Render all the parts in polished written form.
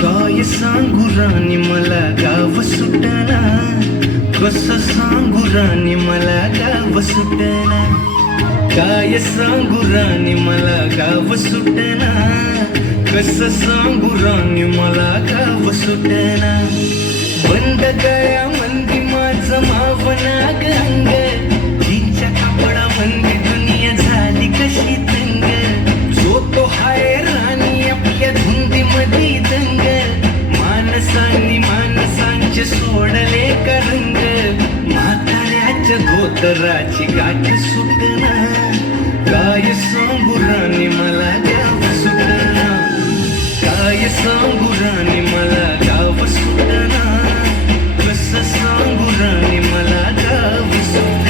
काय सांगू राणी मला गाव सुटना, कसं सांगू राणी मला गाव सुटना, काय सांगू राणी मला गाव सुटना, कसं सांगू राणी मला गाव सुटना. बंद गळ्या मंदी माझं मावना गंग, तिच्या कापडा मंदी दुनिया झाली कशी तंग. जो तो हाय राणी आपल्या धुंदी मधी दंग, माणसांनी माणसांचे सोडले करंग. म्हाताऱ्याच्या धोतराची गाठ सुटना, काय सांगू राणी मला गाव सुटना, काय सांगू राणी मला गाव सुटना, कसं सांगू राणी मला गाव सुटना.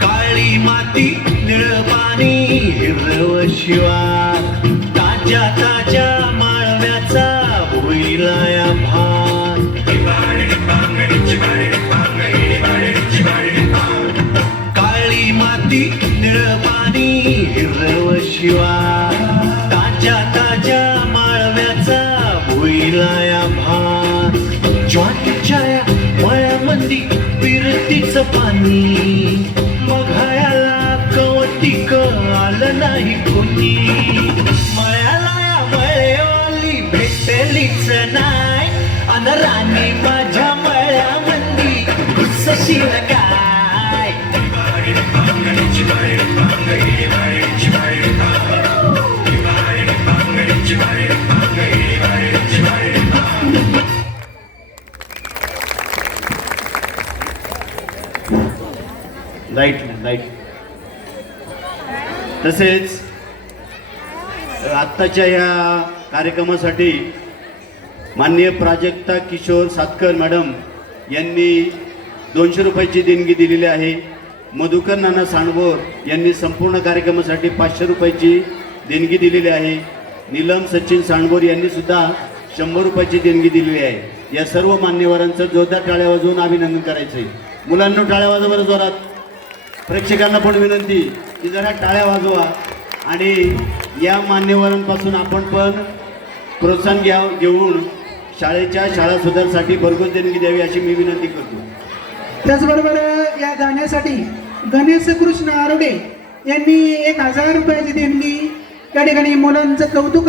काळी माती निळ पाणी हिरव शिवार, ताज्या ताज्या माळव्याचा होईलाया भार. काळी माती निळ पाणी हिरव शिवार, ताज्या ताज्या माळव्याचा होईलाया भार. ज्वारीच्या मळ्यामंदी पिरतीचं पाणी, बघायला कवटिक आलं नाही कोणी. मळ्याला मळेवाली भेटलीच नाही, अन राणी माझ्या मळ्यामंदी घुसशील काय. लाईट तसेच आत्ताच्या या कार्यक्रमासाठी माननीय प्राजक्ता किशोर सातकर मॅडम यांनी 200 रुपयाची देणगी दिलेली आहे. मधुकर नाना सांडवोर यांनी संपूर्ण कार्यक्रमासाठी 500 रुपयाची देणगी दिलेली आहे. नीलम सचिन सांडवोर यांनी सुद्धा 100 रुपयाची देणगी दिलेली आहे. या सर्व मान्यवरांचं जोरदार टाळ्या वाजवून अभिनंदन करायचं आहे. मुलांना टाळ्या वाजवा बरं जोरात. प्रेक्षकांना पण विनंती की जरा टाळ्या वाजवा आणि या मान्यवरांपासून आपण पण प्रोत्साहन घेऊन शाळा सुधारसाठी भरघोस देणगी द्यावी अशी मी विनंती करतो. त्याचबरोबर या गाण्यासाठी गणेश कृष्ण आरोडे यांनी 1000 रुपयाची देणगी या ठिकाणी मुलांचं कौतुक